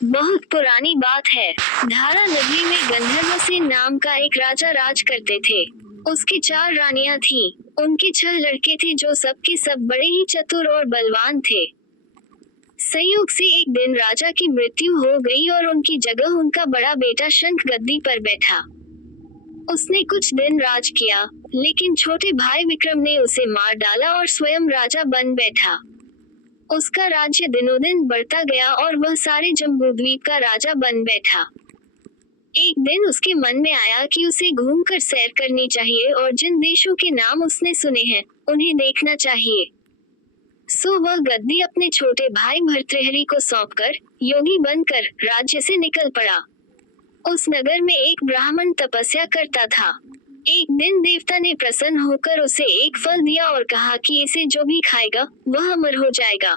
बहुत पुरानी बात है। धारा नगरी में गंधर्वसेन नाम का एक राजा राज करते थे। उसकी 4 रानियां थीं। उनके 6 लड़के थे जो सब के सब बड़े ही चतुर और बलवान थे। संयोग से एक दिन राजा की मृत्यु हो गई और उनकी जगह उनका बड़ा बेटा शंख गद्दी पर बैठा। उसने कुछ दिन राज किया, लेकिन छोटे भाई विक्रम ने उसे मार डाला और स्वयं राजा बन बैठा। उसका राज्य दिनों दिन बढ़ता गया और वह सारे जम्बूद्वीप का राजा बन बैठा। एक दिन उसके मन में आया कि उसे घूमकर सैर करनी चाहिए और जिन देशों के नाम उसने सुने हैं, उन्हें देखना चाहिए। सो वह गद्दी अपने छोटे भाई भर्तृहरि को सौंपकर योगी बनकर राज्य से निकल पड़ा। उस नगर में एक ब्राह्मण तपस्या करता था। एक दिन देवता ने प्रसन्न होकर उसे एक फल दिया और कहा कि इसे जो भी खाएगा वह अमर हो जाएगा।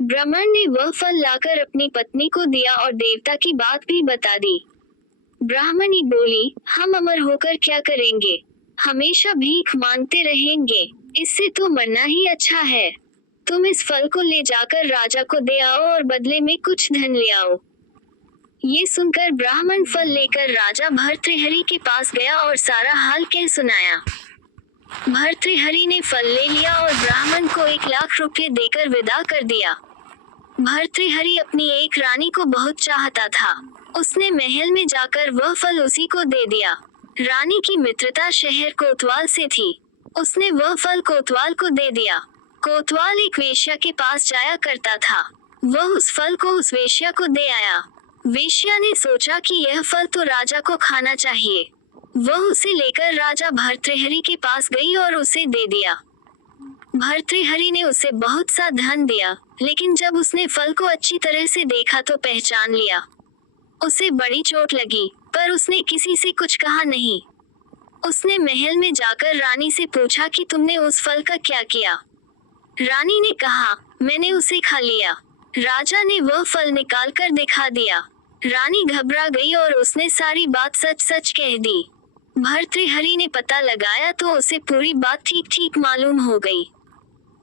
ब्राह्मण ने वह फल लाकर अपनी पत्नी को दिया और देवता की बात भी बता दी। ब्राह्मणी बोली, हम अमर होकर क्या करेंगे? हमेशा भीख मांगते रहेंगे। इससे तो मरना ही अच्छा है। तुम इस फल को ले जाकर राजा को दे आओ और बदले में कुछ धन ले आओ। ये सुनकर ब्राह्मण फल लेकर राजा भर्तृहरि के पास गया और सारा हाल कह सुनाया। भर्तृहरि ने फल ले लिया और ब्राह्मण को 1,00,000 रुपये देकर विदा कर दिया। भर्तृहरि अपनी एक रानी को बहुत चाहता था। उसने महल में जाकर वह फल उसी को दे दिया। रानी की मित्रता शहर कोतवाल से थी। उसने वह फल कोतवाल को दे दिया। कोतवाल एक वेश्या के पास जाया करता था। वह उस फल को उस वेश्या को दे आया। वेश्या ने सोचा कि यह फल तो राजा को खाना चाहिए। वह उसे लेकर राजा भर्तृहरि के पास गई और उसे दे दिया। भर्तृहरि ने उसे बहुत सा धन दिया, लेकिन जब उसने फल को अच्छी तरह से देखा तो पहचान लिया। उसे बड़ी चोट लगी, पर उसने किसी से कुछ कहा नहीं। उसने महल में जाकर रानी से पूछा कि तुमने उस फल का क्या किया? रानी ने कहा, मैंने उसे खा लिया। राजा ने वह फल निकाल कर दिखा दिया। रानी घबरा गई और उसने सारी बात सच सच कह दी। भर्तृहरि ने पता लगाया तो उसे पूरी बात ठीक ठीक मालूम हो गई।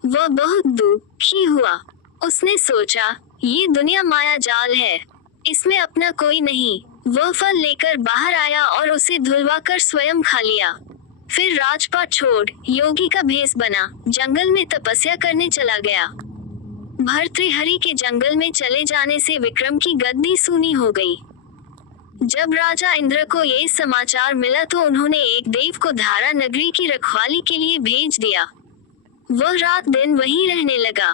वह बहुत दुखी हुआ। उसने सोचा, ये दुनिया माया जाल है, इसमें अपना कोई नहीं। वह फल लेकर बाहर आया और उसे धुलवाकर स्वयं खा लिया। फिर राजपाट छोड़ योगी का भेष बना जंगल में तपस्या करने चला गया। भर्तृहरि के जंगल में चले जाने से विक्रम की गद्दी सूनी हो गई। जब राजा इंद्र को ये समाचार मिला तो उन्होंने एक देव को धारा नगरी की रखवाली के लिए भेज दिया। वह रात दिन वहीं रहने लगा।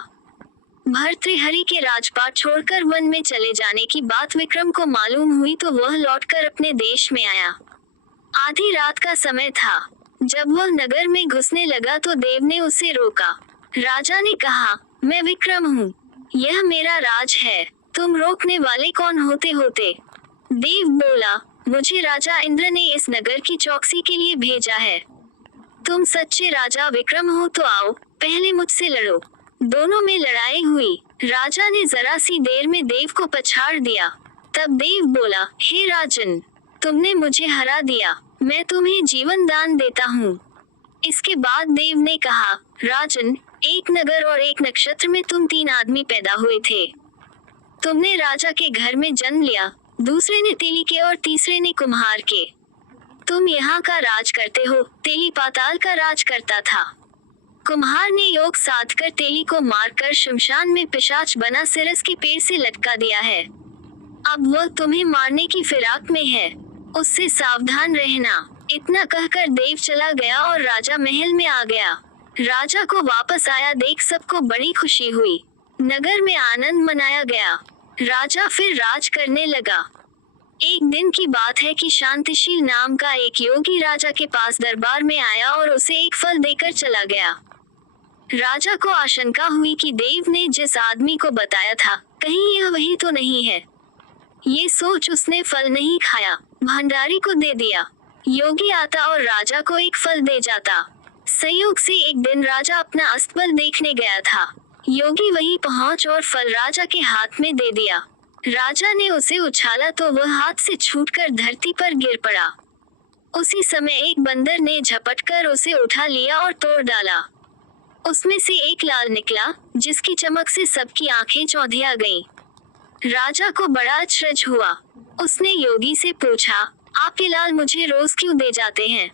भर्तृहरि के राजपाट छोड़कर वन में चले जाने की बात विक्रम को मालूम हुई तो वह लौटकर अपने देश में आया। आधी रात का समय था। जब वह नगर में घुसने लगा तो देव ने उसे रोका। राजा ने कहा, मैं विक्रम हूँ, यह मेरा राज है, तुम रोकने वाले कौन होते? देव बोला, मुझे राजा इंद्र ने इस नगर की चौकसी के लिए भेजा है। तुम सच्चे राजा विक्रम हो तो आओ, पहले मुझसे लड़ो। दोनों में लड़ाई हुई। राजा ने जरा सी देर में देव को पछाड़ दिया। तब देव बोला, हे राजन, तुमने मुझे हरा दिया, मैं तुम्हें जीवन दान देता हूँ। इसके बाद देव ने कहा, राजन, एक नगर और एक नक्षत्र में तुम 3 आदमी पैदा हुए थे। तुमने राजा के घर में जन्म लिया, दूसरे ने तेली के और तीसरे ने कुम्हार के। तुम यहाँ का राज करते हो, तेली पाताल का राज करता था। कुम्हार ने योग साध कर तेली को मारकर शमशान में पिशाच बना सिरस के पेड़ से लटका दिया है। अब वह तुम्हें मारने की फिराक में है, उससे सावधान रहना। इतना कहकर देव चला गया और राजा महल में आ गया। राजा को वापस आया देख सबको बड़ी खुशी हुई। नगर में आनंद मनाया गया। राजा फिर राज करने लगा। एक दिन की बात है कि शांतिशील नाम का एक योगी राजा के पास दरबार में आया और उसे एक फल देकर चला गया। राजा को आशंका हुई कि देव ने जिस आदमी को बताया था, कहीं यह वही तो नहीं है। ये सोच उसने फल नहीं खाया, भंडारी को दे दिया। योगी आता और राजा को एक फल दे जाता। संयोग से एक दिन राजा अपना अस्तबल देखने गया था। योगी वहीं पहुंच और फल राजा के हाथ में दे दिया। राजा ने उसे उछाला तो वह हाथ से छूटकर धरती पर गिर पड़ा। उसी समय एक बंदर ने झपटकर उसे उठा लिया और तोड़ डाला। उसमें से एक लाल निकला, जिसकी चमक से सबकी आंखें चौंधिया गईं। राजा को बड़ा आश्चर्य हुआ। उसने योगी से पूछा, आप ये लाल मुझे रोज क्यों दे जाते हैं?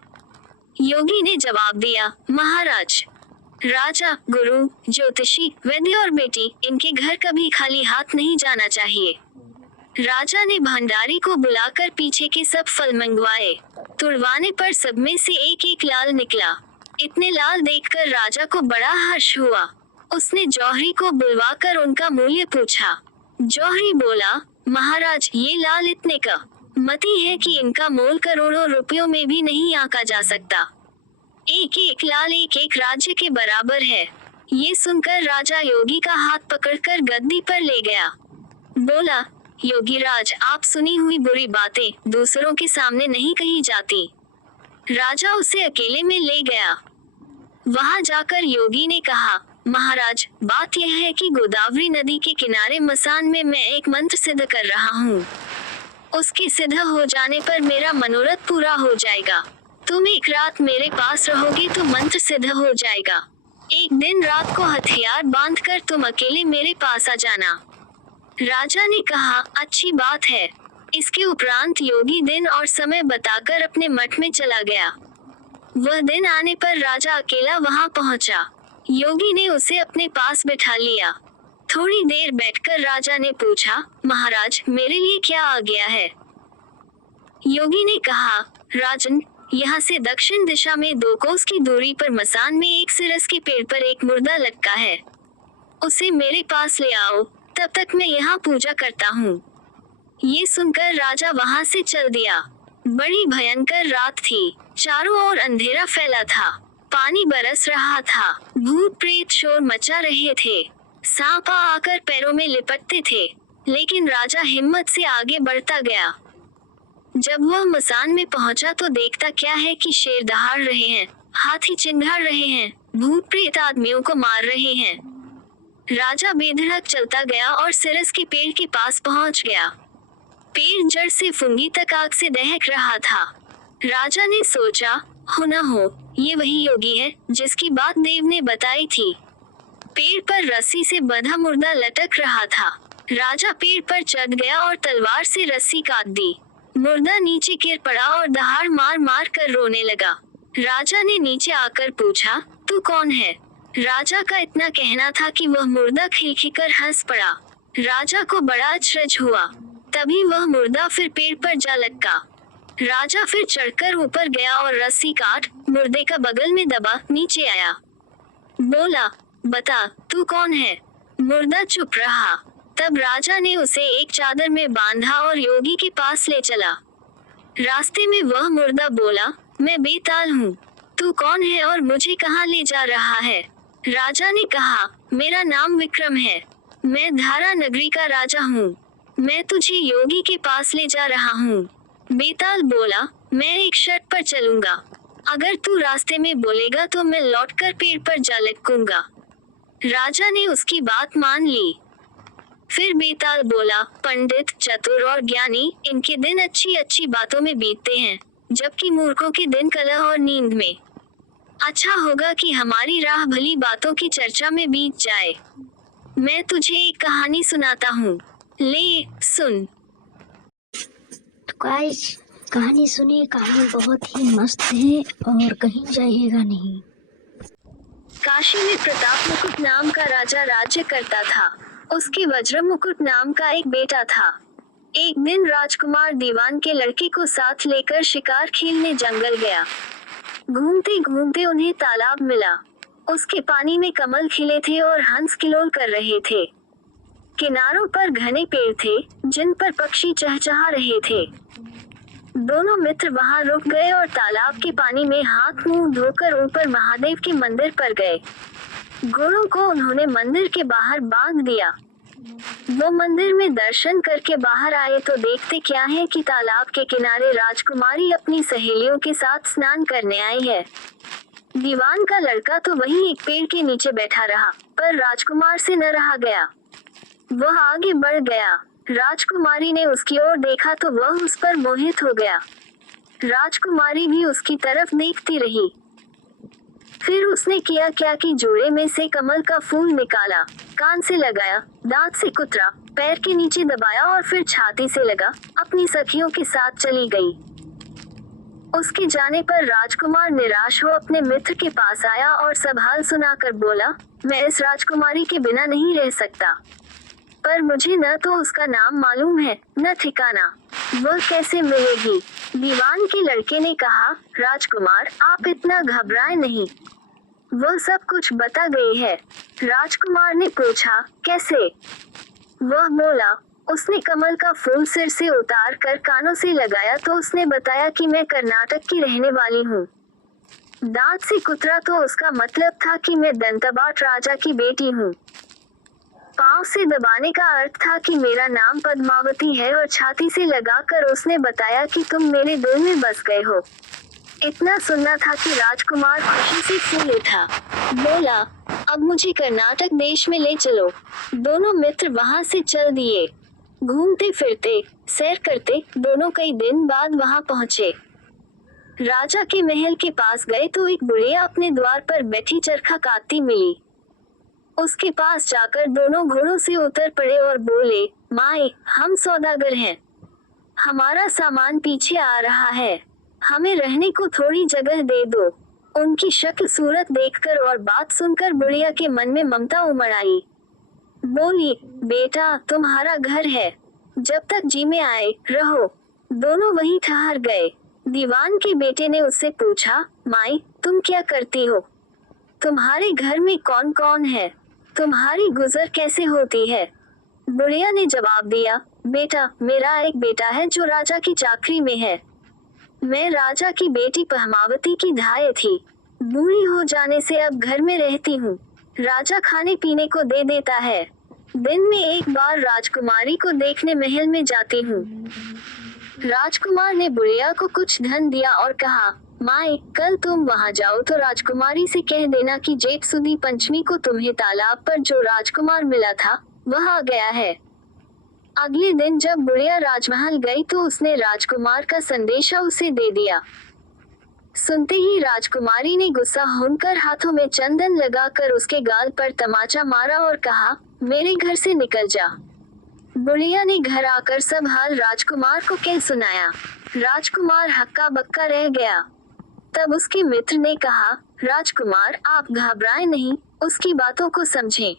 योगी ने जवाब दिया, महाराज, राजा, गुरु, ज्योतिषी, वैद्य और बेटी, इनके घर कभी खाली हाथ नहीं जाना चाहिए। राजा ने भंडारी को बुलाकर पीछे के सब फल मंगवाए। तुड़वाने पर सब में से एक एक लाल निकला। इतने लाल देखकर राजा को बड़ा हर्ष हुआ। उसने जौहरी को बुलवाकर उनका मूल्य पूछा। जौहरी बोला, महाराज, ये लाल इतने का मती है कि इनका मोल करोड़ों रुपयों में भी नहीं आंका जा सकता। एक एक लाल एक एक राज्य के बराबर है। ये सुनकर राजा योगी का हाथ पकड़कर गद्दी पर ले गया। बोला, योगीराज, आप सुनी हुई बुरी बातें दूसरों के सामने नहीं कही जाती। राजा उसे अकेले में ले गया। वहां जाकर योगी ने कहा, महाराज, बात यह है कि गोदावरी नदी के किनारे मसान में मैं एक मंत्र सिद्ध कर रहा हूँ। उसके सिद्ध हो जाने पर मेरा मनोरथ पूरा हो जाएगा। तुम एक रात मेरे पास रहोगे तो मंत्र सिद्ध हो जाएगा। एक दिन रात को हथियार बांधकर तुम अकेले मेरे पास आ जाना। राजा ने कहा, अच्छी बात है। इसके उपरांत योगी दिन और समय बताकर अपने मठ में चला गया। वह दिन आने पर राजा अकेला वहां पहुंचा। योगी ने उसे अपने पास बिठा लिया। थोड़ी देर बैठकर राजा ने पूछा, महाराज, मेरे लिए क्या आ गया है? योगी ने कहा, राजन, यहाँ से दक्षिण दिशा में 2 कोस की दूरी पर मसान में एक सिरस के पेड़ पर एक मुर्दा लटका है। उसे मेरे पास ले आओ, तब तक मैं यहाँ पूजा करता हूँ। ये सुनकर राजा वहाँ से चल दिया। बड़ी भयंकर रात थी। चारों ओर अंधेरा फैला था। पानी बरस रहा था। भूत प्रेत शोर मचा रहे थे। सांप आकर पैरों में लिपटते थे, लेकिन राजा हिम्मत से आगे बढ़ता गया। जब वह मसान में पहुंचा तो देखता क्या है कि शेर दहाड़ रहे हैं, हाथी चिंघाड़ रहे हैं, भूत प्रेत आदमियों को मार रहे हैं। राजा बेधड़क चलता गया और सिरस के पेड़ के पास पहुंच गया। पेड़ जड़ से फुंगी तक आग से दहक रहा था। राजा ने सोचा, हो न हो, ये वही योगी है जिसकी बात देव ने बताई थी। पेड़ पर रस्सी से बंधा मुर्दा लटक रहा था। राजा पेड़ पर चढ़ गया और तलवार से रस्सी काट दी। मुर्दा नीचे गिर पड़ा और दहाड़ मार मार कर रोने लगा। राजा ने नीचे आकर पूछा, तू कौन है? राजा का इतना कहना था कि वह मुर्दा खिलखिलकर हंस पड़ा। राजा को बड़ा आश्चर्य हुआ। तभी वह मुर्दा फिर पेड़ पर जा लटका। राजा फिर चढ़कर ऊपर गया और रस्सी काट मुर्दे का बगल में दबा नीचे आया। बोला, बता, तू कौन है? मुर्दा चुप रहा। तब राजा ने उसे एक चादर में बांधा और योगी के पास ले चला। रास्ते में वह मुर्दा बोला, मैं बेताल हूँ। तू कौन है और मुझे कहाँ ले जा रहा है? राजा ने कहा, मेरा नाम विक्रम है। मैं धारा नगरी का राजा हूँ। मैं तुझे योगी के पास ले जा रहा हूँ। बेताल बोला, मैं एक शर्त पर चलूंगा। अगर तू रास्ते में बोलेगा तो मैं लौटकर पेड़ पर जा लटकूंगा। राजा ने उसकी बात मान ली। फिर बेताल बोला, पंडित, चतुर और ज्ञानी, इनके दिन अच्छी अच्छी बातों में बीतते हैं, जबकि मूर्खों के दिन कलह और नींद में। अच्छा होगा कि हमारी राह भली बातों की चर्चा में बीत जाए। मैं तुझे एक कहानी सुनाता हूँ, ले सुन। तो गाइस, कहानी सुनिए। कहानी बहुत ही मस्त है और कहीं जाइएगा नहीं। काशी में प्रताप मुकुट नाम का राजा राज्य करता था। उसके वज्र मुकुट नाम का एक बेटा था। एक दिन राजकुमार दीवान के लड़के को साथ लेकर शिकार खेलने जंगल गया। घूमते घूमते उन्हें तालाब मिला। उसके पानी में कमल खिले थे और हंस किलोल कर रहे थे। किनारों पर घने पेड़ थे जिन पर पक्षी चहचहा रहे थे। दोनों मित्र वहां रुक गए और तालाब के पानी में हाथ मुंह धोकर ऊपर महादेव के मंदिर पर गए। गुरु को उन्होंने मंदिर के बाहर बांध दिया। वो मंदिर में दर्शन करके बाहर आए तो देखते क्या है कि तालाब के किनारे राजकुमारी अपनी सहेलियों के साथ स्नान करने आई है। दीवान का लड़का तो वहीं एक पेड़ के नीचे बैठा रहा, पर राजकुमार से न रहा गया। वह आगे बढ़ गया। राजकुमारी ने उसकी ओर देखा तो वह उस पर मोहित हो गया। राजकुमारी भी उसकी तरफ देखती रही। फिर उसने किया क्या कि जोड़े में से कमल का फूल निकाला, कान से लगाया, दांत से कुतरा, पैर के नीचे दबाया और फिर छाती से लगा अपनी सखियों के साथ चली गई। उसके जाने पर राजकुमार निराश हो अपने मित्र के पास आया और सब हाल सुनाकर बोला, मैं इस राजकुमारी के बिना नहीं रह सकता, पर मुझे न तो उसका नाम मालूम है न ठिकाना, वह कैसे मिलेगी। दीवान के लड़के ने कहा, राजकुमार आप इतना घबराए नहीं, वह सब कुछ बता गई है। राजकुमार ने पूछा, कैसे? वह बोला, उसने कमल का फूल सिर से उतार कर कानों से लगाया तो उसने बताया कि मैं कर्नाटक की रहने वाली हूँ। दांत से कुतरा तो उसका मतलब था कि मैं दंतबाट राजा की बेटी हूँ। पाँव से दबाने का अर्थ था कि मेरा नाम पद्मावती है और छाती से लगाकर उसने बताया कि तुम मेरे दिल में बस गए हो। इतना सुनना था कि राजकुमार खुशी से फूल उठा, बोला, अब मुझे कर्नाटक देश में ले चलो। दोनों मित्र वहां से चल दिए। घूमते फिरते सैर करते दोनों कई दिन बाद वहां पहुंचे। राजा के महल के पास गए तो एक बुढ़िया अपने द्वार पर बैठी चरखा काटती मिली। उसके पास जाकर दोनों घोड़ों से उतर पड़े और बोले, माए, हम सौदागर हैं, हमारा सामान पीछे आ रहा है, हमें रहने को थोड़ी जगह दे दो। उनकी शक्ल सूरत देखकर और बात सुनकर बुढ़िया के मन में ममता उमड़ आई। बोली, बेटा तुम्हारा घर है, जब तक जी में आए रहो। दोनों वहीं ठहर गए। दीवान के बेटे ने उससे पूछा, माई तुम क्या करती हो? तुम्हारे घर में कौन कौन है? तुम्हारी गुजर कैसे होती है? बुढ़िया ने जवाब दिया, बेटा मेरा एक बेटा है जो राजा की चाकरी में है। मैं राजा की बेटी पद्मावती की धाये थी। बूढ़ी हो जाने से अब घर में रहती हूँ। राजा खाने पीने को दे देता है। दिन में एक बार राजकुमारी को देखने महल में जाती हूँ। राजकुमार ने बुढ़िया को कुछ धन दिया और कहा, माए कल तुम वहाँ जाओ तो राजकुमारी से कह देना कि जेठ सुदी पंचमी को तुम्हें तालाब पर जो राजकुमार मिला था वह आ गया है। अगले दिन जब बुढ़िया राजमहल गई तो उसने राजकुमार का संदेशा उसे दे दिया। सुनते ही राजकुमारी ने गुस्सा होकर हाथों में चंदन लगाकर उसके गाल पर तमाचा मारा और कहा, मेरे घर से निकल जा। बुढ़िया ने घर आकर सब हाल राजकुमार को कह सुनाया। राजकुमार हक्का बक्का रह गया। तब उसके मित्र ने कहा, राजकुमार आप घबराएं नहीं, उसकी बातों को समझें।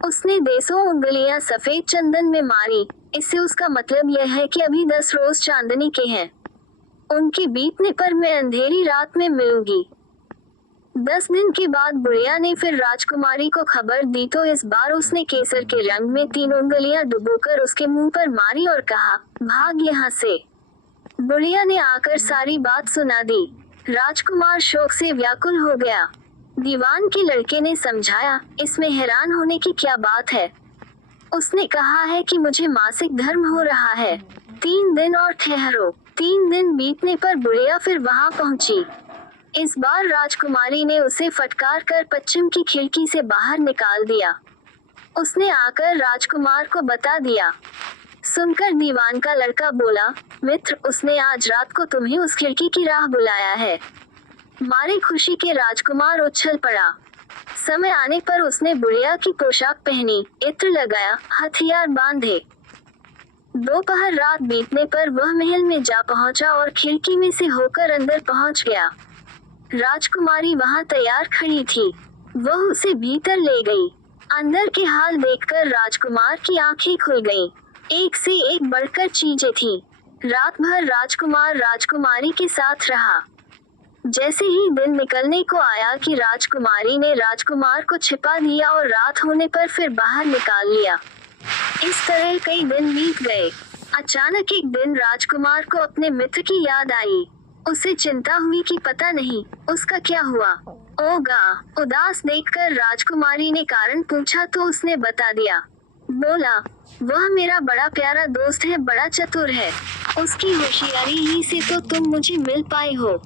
उसने 200 उंगलियां सफेद चंदन में मारी, इससे उसका मतलब यह है कि अभी 10 रोज चांदनी के हैं। उनके बीतने पर मैं अंधेरी रात में मिलूंगी। 10 दिन के बाद बुढ़िया ने फिर राजकुमारी को खबर दी तो इस बार उसने केसर के रंग में 3 उंगलियां डुबोकर उसके मुंह पर मारी और कहा, भाग यहाँ से। बुढ़िया ने आकर सारी बात सुना दी। राजकुमार शोक से व्याकुल हो गया। दीवान के लड़के ने समझाया, इसमें हैरान होने की क्या बात है? उसने कहा है कि मुझे मासिक धर्म हो रहा है, 3 दिन और ठहरो। 3 दिन बीतने पर बुढ़िया फिर वहां पहुंची। इस बार राजकुमारी ने उसे फटकार कर पश्चिम की खिड़की से बाहर निकाल दिया। उसने आकर राजकुमार को बता दिया। सुनकर दीवान का लड़का बोला, मित्र उसने आज रात को तुम्हें उस खिड़की की राह बुलाया है। मारे खुशी के राजकुमार उछल पड़ा। समय आने पर उसने बुढ़िया की पोशाक पहनी, इत्र लगाया, हथियार बांधे। दोपहर रात बीतने पर वह महल में जा पहुंचा और खिड़की में से होकर अंदर पहुंच गया। राजकुमारी वहां तैयार खड़ी थी। वह उसे भीतर ले गई। अंदर के हाल देखकर राजकुमार की आंखें खुल गईं। एक से एक बढ़कर चीजें थी। रात भर राजकुमार राजकुमारी के साथ रहा। जैसे ही दिन निकलने को आया कि राजकुमारी ने राजकुमार को छिपा दिया और रात होने पर फिर बाहर निकाल लिया। इस तरह कई दिन बीत गए। अचानक एक दिन राजकुमार को अपने मित्र की याद आई। उसे चिंता हुई कि पता नहीं उसका क्या हुआ होगा। उदास देखकर राजकुमारी ने कारण पूछा तो उसने बता दिया। बोला, वह मेरा बड़ा प्यारा दोस्त है, बड़ा चतुर है। उसकी होशियारी ही से तो तुम मुझे मिल पाए हो।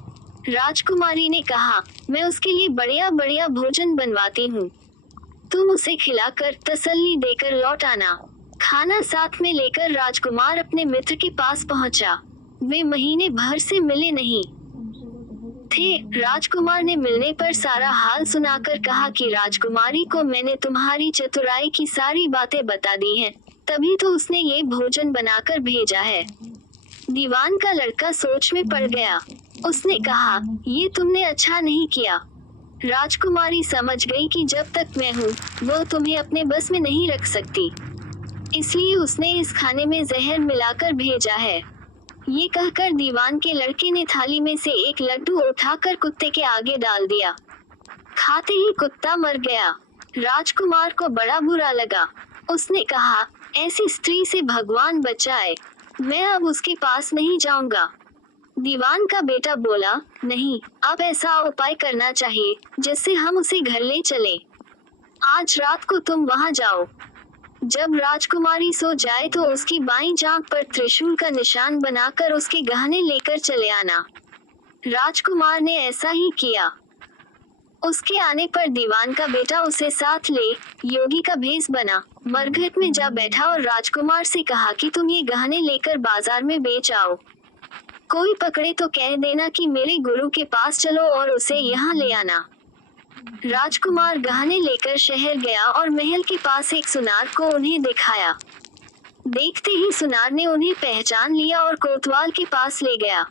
राजकुमारी ने कहा, मैं उसके लिए बढ़िया बढ़िया भोजन बनवाती हूँ, तुम उसे खिलाकर तसल्ली देकर लौट आना। खाना साथ में लेकर राजकुमार अपने मित्र के पास पहुंचा। वे महीने भर से मिले नहीं थे। राजकुमार ने मिलने पर सारा हाल सुनाकर कहा कि राजकुमारी को मैंने तुम्हारी चतुराई की सारी बातें बता दी हैं। तभी तो उसने ये भोजन बनाकर भेजा है। दीवान का लड़का सोच में पड़ गया। उसने कहा, ये तुमने अच्छा नहीं किया। राजकुमारी समझ गई कि जब तक मैं हूँ, वो तुम्हें अपने बस में नहीं रख सकती। इसलिए उसने इस खाने में जहर मिलाकर भेजा है। ये कहकर दीवान के लड़के ने थाली में से एक लड्डू उठाकर कुत्ते के आगे डाल दिया। खाते ही कुत्ता मर गया। राजकुमार को बड़ा बुरा लगा। उसने कहा, ऐसी स्त्री से भगवान बचाए, मैं अब उसके पास नहीं जाऊंगा। दीवान का बेटा बोला, नहीं, अब ऐसा उपाय करना चाहिए जिससे हम उसे घर ले चलें। आज रात को तुम वहां जाओ। जब राजकुमारी सो जाए तो उसकी बाईं जांघ पर त्रिशूल का निशान बनाकर उसके गहने लेकर चले आना। राजकुमार ने ऐसा ही किया। उसके आने पर दीवान का बेटा उसे साथ ले योगी का भेष बना, मरघट में जा बैठा और राजकुमार से कहा कि तुम ये गहने लेकर बाजार में बेच आओ। कोई पकड़े तो कह देना कि मेरे गुरु के पास चलो और उसे यहाँ ले आना। राजकुमार गहने लेकर शहर गया और महल के पास एक सुनार को उन्हें दिखाया। देखते ही सुनार ने उन्हें पहचान लिया और कोतवाल के पास ले गया।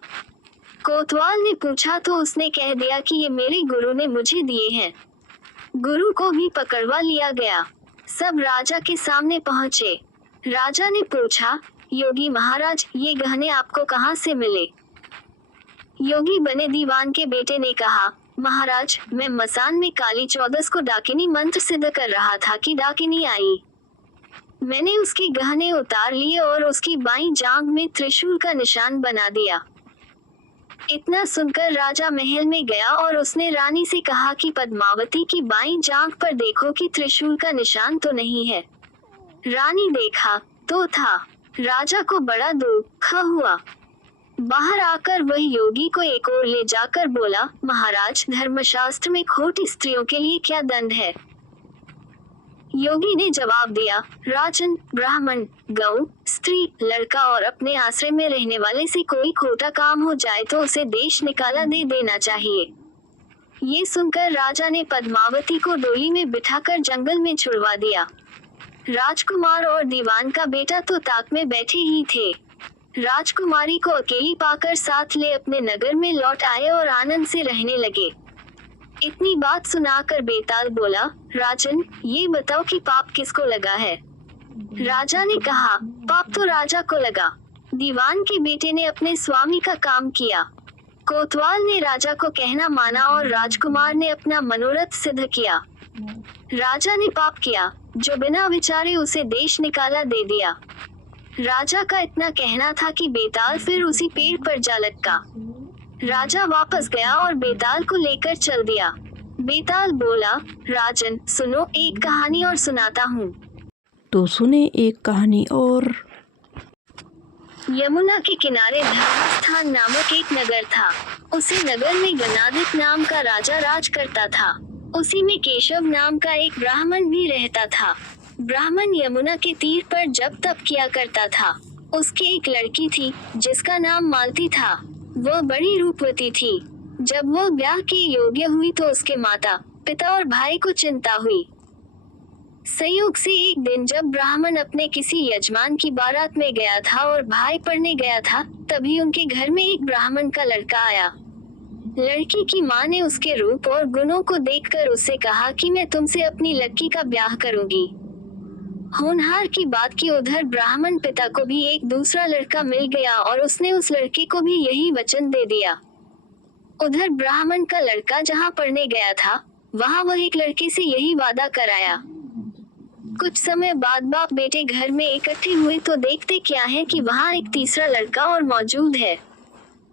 कोतवाल ने पूछा तो उसने कह दिया कि ये मेरे गुरु ने मुझे दिए हैं। गुरु को भी पकड़वा लिया गया। सब राजा के सामने पहुंचे। राजा ने पूछा, योगी महाराज, ये गहने आपको कहाँ से मिले? योगी बने दीवान के बेटे ने कहा, महाराज, मैं मसान में काली चौदस को डाकिनी मंत्र सिद्ध कर रहा था कि डाकिनी आई। मैंने उसके गहने उतार लिए और उसकी बाईं जांघ में त्रिशूल का निशान बना दिया। इतना सुनकर राजा महल में गया और उसने रानी से कहा कि पद्मावती की बाईं जांघ पर देखो कि त्रिशूल का निशान तो नहीं है। रानी देखा तो था। राजा को बड़ा दुख हुआ। बाहर आकर वह योगी को एक ओर ले जाकर बोला, महाराज, धर्मशास्त्र में खोटी स्त्रियों के लिए क्या दंड है? योगी ने जवाब दिया, राजन, ब्राह्मण, गौ, स्त्री, लड़का और अपने आश्रय में रहने वाले से कोई खोटा काम हो जाए तो उसे देश निकाला दे देना चाहिए। ये सुनकर राजा ने पद्मावती को डोली में बिठाकर जंगल में छुड़वा दिया। राजकुमार और दीवान का बेटा तो ताक में बैठे ही थे। राजकुमारी को अकेली पाकर साथ ले अपने नगर में लौट आए और आनंद से रहने लगे। इतनी बात सुनाकर बेताल बोला, राजन, ये बताओ कि पाप किसको लगा है? राजा ने कहा, पाप तो राजा को लगा। दीवान के बेटे ने अपने स्वामी का काम किया। कोतवाल ने राजा को कहना माना और राजकुमार ने अपना मनोरथ सिद्ध किया। राजा ने पाप किया, जो बिना विचारे उसे देश निकाला दे दिया। राजा का इतना कहना था कि बेताल फिर उसी पेड़ पर जा लटका। राजा वापस गया और बेताल को लेकर चल दिया। बेताल बोला, राजन, सुनो, एक कहानी और सुनाता हूँ। तो सुने एक कहानी और। यमुना के किनारे धर्मस्थान नामक एक नगर था। उसी नगर में गणाधिक नाम का राजा राज करता था। उसी में केशव नाम का एक ब्राह्मण भी रहता था। ब्राह्मण यमुना के तीर पर जप तप किया करता था। उसकी एक लड़की थी जिसका नाम मालती था। वह बड़ी रूपवती थी। जब वह ब्याह के योग्य हुई तो उसके माता पिता और भाई को चिंता हुई। संयोग से एक दिन जब ब्राह्मण अपने किसी यजमान की बारात में गया था और भाई पढ़ने गया था, तभी उनके घर में एक ब्राह्मण का लड़का आया। लड़की की मां ने उसके रूप और गुणों को देखकर उससे कहा कि मैं तुमसे अपनी लड़की का ब्याह करूंगी। होनहार की बात की उधर ब्राह्मण पिता को भी एक दूसरा लड़का मिल गया और उसने उस लड़के को भी यही वचन दे दिया। उधर ब्राह्मण का लड़का जहाँ पढ़ने गया था, वहाँ वह एक लड़के से यही वादा कराया। कुछ समय बाद बाप बेटे घर में इकट्ठे हुए तो देखते क्या है कि वहाँ एक तीसरा लड़का और मौजूद है।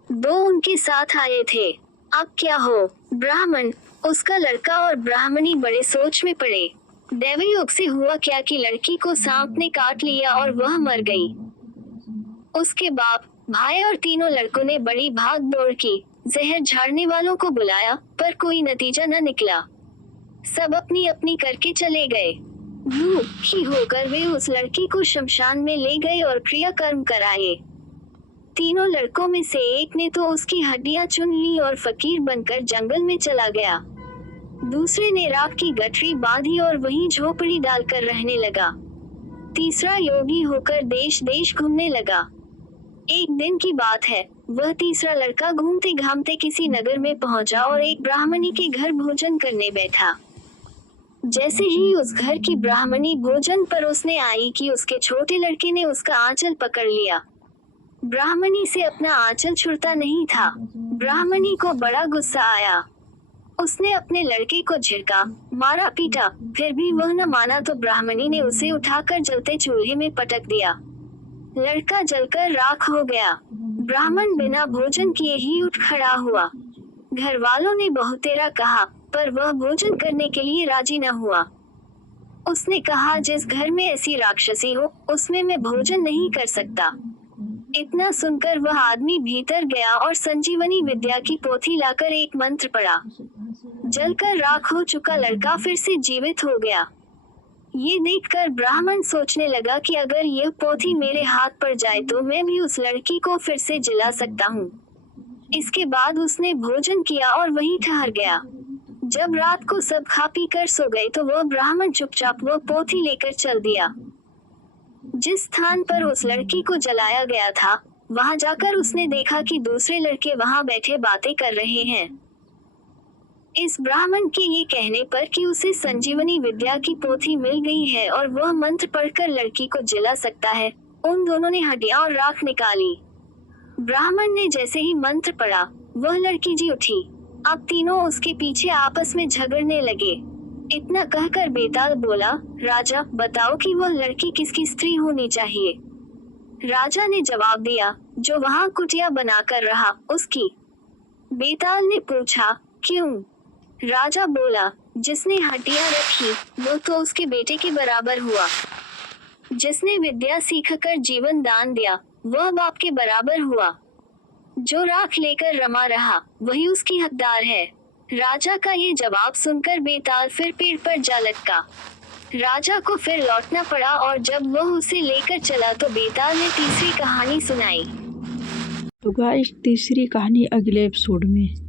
दो उनके साथ आए थे। अब क्या हो? ब्राह्मण, उसका लड़का और ब्राह्मणी बड़े सोच में पड़े। दैवयोग से हुआ क्या कि लड़की को सांप ने काट लिया और वह मर गई। उसके बाप, भाई और तीनों लड़कों ने बड़ी भाग दौड़ की, जहर झाड़ने वालों को बुलाया, पर कोई नतीजा न निकला। सब अपनी अपनी करके चले गए। दुखी होकर वे उस लड़की को शमशान में ले गए और क्रियाकर्म कराए। तीनों लड़कों में से एक ने तो उसकी हड्डियां चुन ली और फकीर बनकर जंगल में चला गया। दूसरे ने राख की गठरी बांधी और वहीं झोपड़ी डालकर रहने लगा। तीसरा योगी होकर देश देश घूमने लगा। एक दिन की बात है, वह तीसरा लड़का घूमते घामते किसी नगर में पहुंचा और एक ब्राह्मणी के घर भोजन करने बैठा। जैसे ही उस घर की ब्राह्मणी भोजन परोसने आई कि उसके छोटे लड़के ने उसका आंचल पकड़ लिया। ब्राह्मणी से अपना आंचल छुड़ता नहीं था। ब्राह्मणी को बड़ा गुस्सा आया। उसने अपने लड़के को झिड़का, मारा पीटा, फिर भी वह न माना तो ब्राह्मणी ने उसे उठाकर जलते चूल्हे में पटक दिया। लड़का जलकर राख हो गया। ब्राह्मण बिना भोजन किए ही उठ खड़ा हुआ। घर वालों ने बहुतेरा कहा, पर वह भोजन करने के लिए राजी न हुआ। उसने कहा, जिस घर में ऐसी राक्षसी हो, उसमें मैं भोजन नहीं कर सकता। इतना सुनकर वह आदमी भीतर गया और संजीवनी विद्या की पोथी लाकर एक मंत्र पढ़ा। जलकर राख हो चुका लड़का फिर से जीवित हो गया। ये देखकर ब्राह्मण सोचने लगा कि अगर यह पोथी मेरे हाथ पड़ जाए तो मैं भी उस लड़की को फिर से जिला सकता हूँ। इसके बाद उसने भोजन किया और वहीं ठहर गया। जब रात को सब खा पी कर सो गए तो वह ब्राह्मण चुपचाप वह पोथी लेकर चल दिया। जिस स्थान पर उस लड़की को जलाया गया था, वहां जाकर उसने देखा कि दूसरे लड़के वहां बैठे बातें कर रहे हैं। इस ब्राह्मण के ये कहने पर कि उसे संजीवनी विद्या की पोथी मिल गई है और वह मंत्र पढ़कर लड़की को जिला सकता है, उन दोनों ने हड्डियां और राख निकाली। ब्राह्मण ने जैसे ही मंत्र पढ़ा, वह लड़की जी उठी। अब तीनों उसके पीछे आपस में झगड़ने लगे। इतना कहकर बेताल बोला, राजा बताओ कि वह लड़की किसकी स्त्री होनी चाहिए। राजा ने जवाब दिया, जो वहां कुटिया बनाकर रहा, उसकी। बेताल ने पूछा, क्यों? राजा बोला, जिसने हड्डियां रखी वो तो उसके बेटे के बराबर हुआ। जिसने विद्या सीखकर जीवन दान दिया वह बाप के बराबर हुआ। जो राख लेकर रमा रहा वही उसकी हकदार है। राजा का ये जवाब सुनकर बेताल फिर पेड़ पर जा लटका। राजा को फिर लौटना पड़ा और जब वह उसे लेकर चला तो बेताल ने तीसरी कहानी सुनाई। तो गाइस तीसरी कहानी अगले एपिसोड में।